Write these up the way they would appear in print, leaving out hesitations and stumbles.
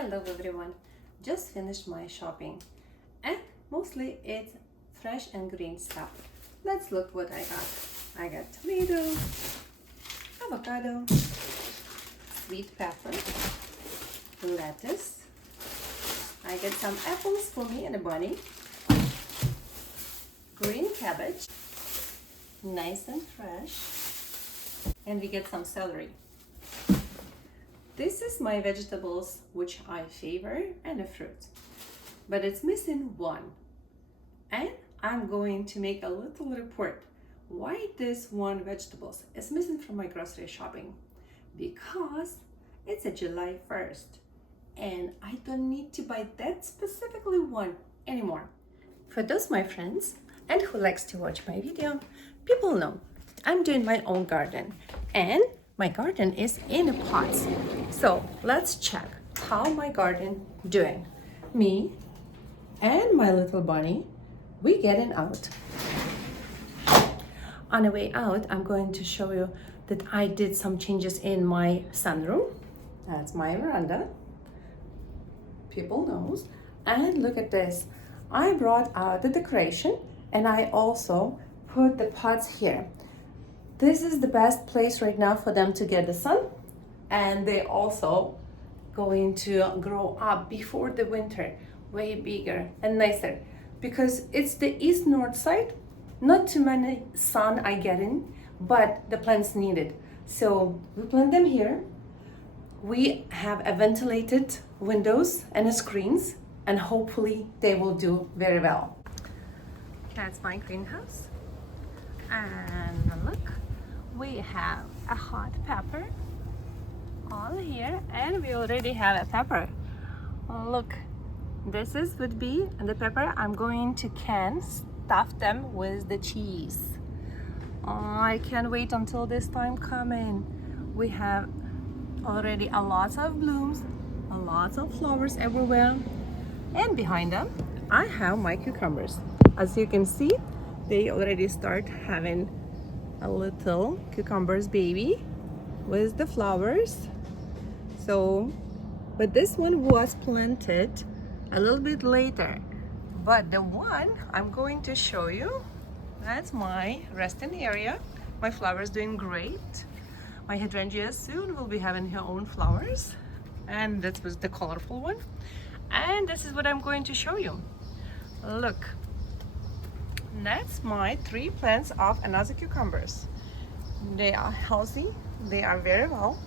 Hello everyone, just finished my shopping and mostly it's fresh and green stuff. Let's look what I got. I got tomato, avocado, sweet pepper, lettuce. I get some apples for me and the bunny, green cabbage, nice and fresh, and we get some celery. This is my vegetables which I favor and a fruit, but it's missing one. And I'm going to make a little report why this one vegetables is missing from my grocery shopping. Because it's a July 1st and I don't need to buy that specifically one anymore. For those my friends and who likes to watch my video, people know I'm doing my own garden and my garden is in pots. So let's check how my garden doing. Me and my little bunny, we getting out. On the way out, I'm going to show you that I did some changes in my sunroom. That's my veranda. People knows. And look at this. I brought out the decoration and I also put the pots here. This is the best place right now for them to get the sun, and they also going to grow up before the winter, way bigger and nicer, because it's the east-north side. Not too many sun I get in, but the plants need it. So we plant them here. We have a ventilated windows and screens, and hopefully they will do very well. That's my greenhouse, and look. We have a hot pepper all here, and we already have a pepper. Look, this would be the pepper. I'm going to stuff them with the cheese. I can't wait until this time coming. We have already a lot of blooms, a lot of flowers everywhere, and behind them I have my cucumbers. As you can see, they already start having a little cucumbers baby with the flowers. So, but this one was planted a little bit later. But the one I'm going to show you, that's my resting area. My flowers doing great. My hydrangea soon will be having her own flowers. And that was the colorful one. And this is what I'm going to show you. Look. That's my 3 plants of Anaza cucumbers. They are healthy, they are very well.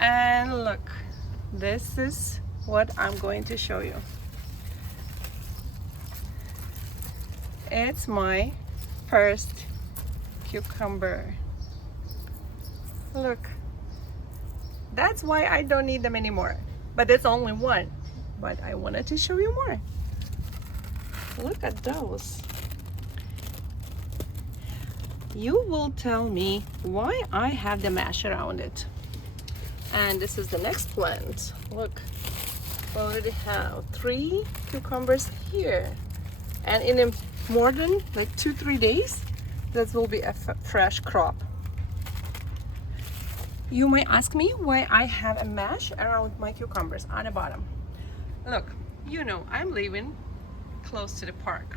And look, this is what I'm going to show you. It's my first cucumber. Look, that's why I don't need them anymore. But it's only one. But I wanted to show you more. Look at those. You will tell me why I have the mesh around it. And this is the next plant. Look, we already have 3 cucumbers here. And in more than like 2-3 days, that will be a fresh crop. You may ask me why I have a mesh around my cucumbers on the bottom. Look, you know I'm living close to the park.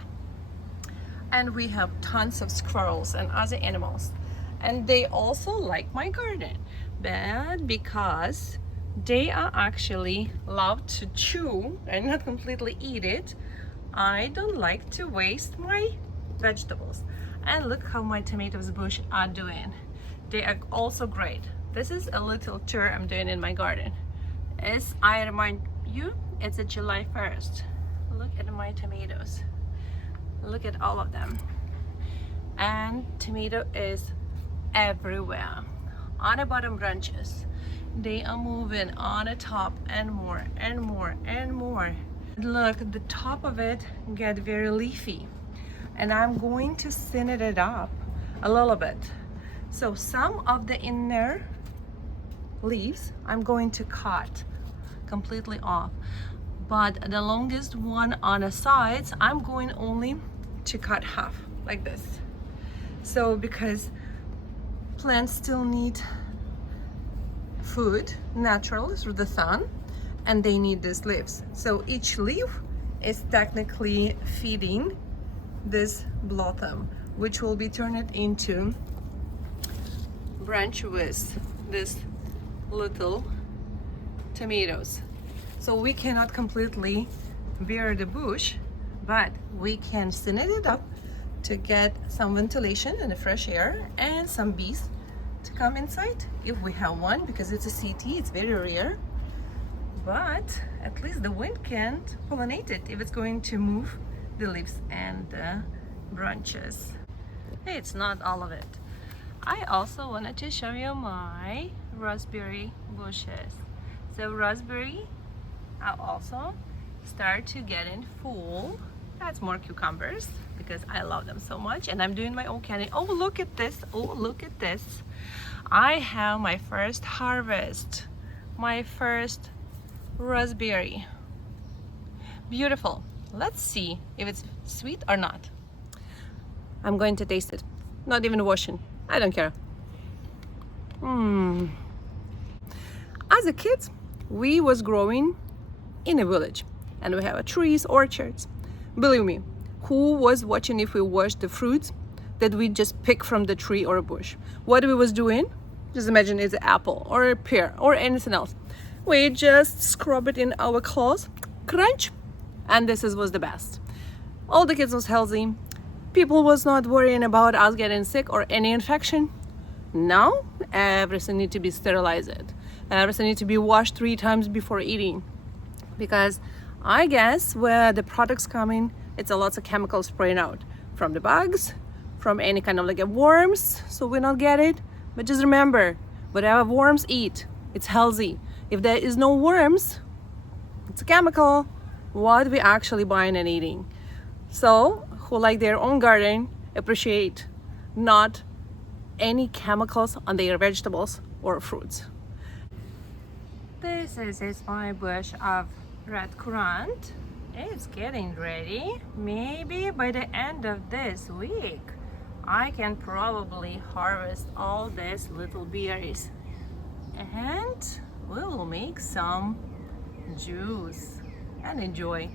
And we have tons of squirrels and other animals, and they also like my garden, but because they are actually love to chew and not completely eat it, I don't like to waste my vegetables. And look how my tomatoes bush are doing. They are also great. This is a little tour I'm doing in my garden. As I remind you, it's a July 1st. Look at my tomatoes. Look at all of them. And tomato is everywhere. On the bottom branches, they are moving on the top, and more and more and more. Look, the top of it get very leafy, and I'm going to thin it up a little bit. So some of the inner leaves I'm going to cut completely off. But the longest one on the sides, I'm going only to cut half, like this. So because plants still need food, natural, through the sun, and they need these leaves. So each leaf is technically feeding this blossom, which will be turned into branch with this little tomatoes. So we cannot completely bare the bush, but we can thin it up to get some ventilation and the fresh air and some bees to come inside if we have one, because it's a city, it's very rare. But at least the wind can't pollinate it if it's going to move the leaves and the branches. Hey, it's not all of it. I also wanted to show you my raspberry bushes. So raspberry I also start to get in full. That's more cucumbers because I love them so much, and I'm doing my own candy. Oh, look at this. Oh, look at this. I have my first harvest, my first raspberry. Beautiful. Let's see if it's sweet or not. I'm going to taste it. Not even washing. I don't care. As a kid, we was growing in a village, and we have trees, orchards. Believe me, who was watching if we washed the fruits that we just pick from the tree or a bush? What we was doing, just imagine it's an apple or a pear or anything else. We just scrub it in our claws, crunch, and was the best. All the kids was healthy. People was not worrying about us getting sick or any infection. Now, everything need to be sterilized. Everything need to be washed 3 times before eating. Because I guess where the products come in, it's a lots of chemicals spraying out from the bugs, from any kind of worms, so we not get it. But just remember, whatever worms eat, it's healthy. If there is no worms, it's a chemical. What we actually buying and eating. So who like their own garden appreciate not any chemicals on their vegetables or fruits. This is my bush of red currant. It's getting ready. Maybe by the end of this week I can probably harvest all these little berries, and we will make some juice and enjoy.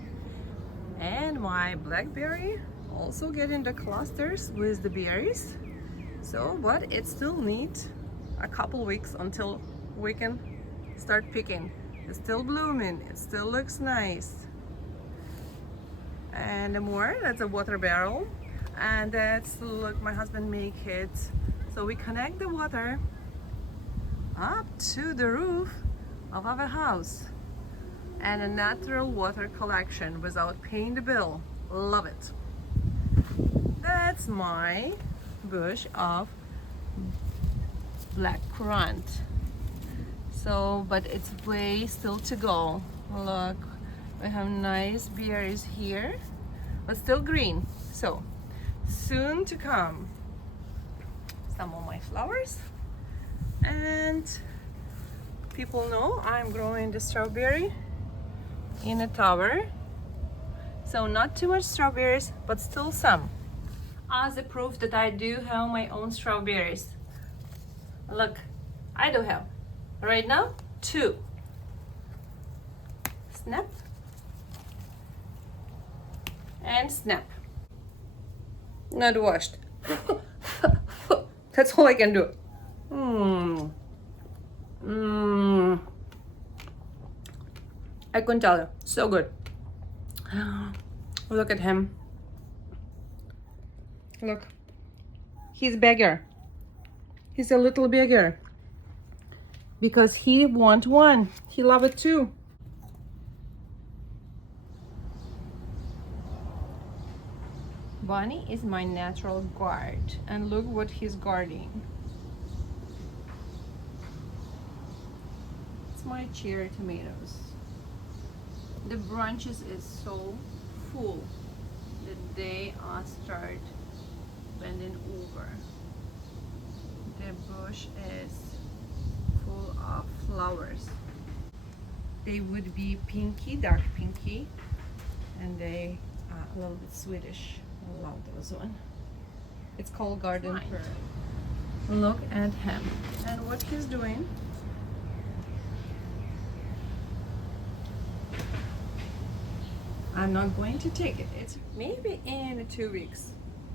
And my blackberry also getting the clusters with the berries. So, but it still needs a couple weeks until we can start picking. It's still blooming, it still looks nice. And the more, that's a water barrel, and that's, look, my husband make it so we connect the water up to the roof of our house, and a natural water collection without paying the bill. Love it. That's my bush of black currant. So, but it's way still to go. Look, we have nice berries here, but still green. So, soon to come. Some of my flowers. And people know I'm growing the strawberry in a tower. So not too much strawberries, but still some. As a proof that I do have my own strawberries. Look, I do have. Right now, 2. Snap. And snap. Not washed. That's all I can do. I couldn't tell you. So good. Look at him. Look. He's a beggar. He's a little beggar. Because he want one. He love it too. Bonnie is my natural guard. And look what he's guarding. It's my cherry tomatoes. The branches is so full that they start bending over. The bush is full of flowers. They would be pinky, dark pinky, and they are a little bit Swedish. I love those one. It's called garden pear. Look at him and what he's doing. I'm not going to take it. It's maybe in 2 weeks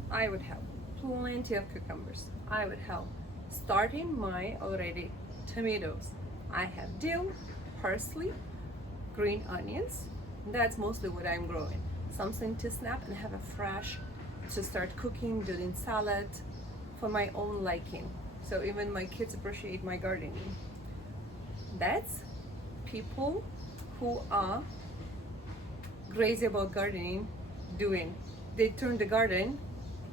I would have plenty of cucumbers. I would have starting my already tomatoes. I have dill, parsley, green onions. That's mostly what I'm growing. Something to snap and have a fresh to start cooking, doing salad for my own liking. So even my kids appreciate my gardening. That's people who are crazy about gardening doing. They turn the garden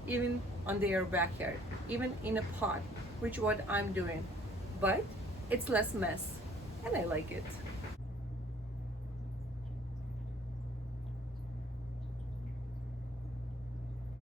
even on their backyard, even in a pot, which what I'm doing. But it's less mess and I like it.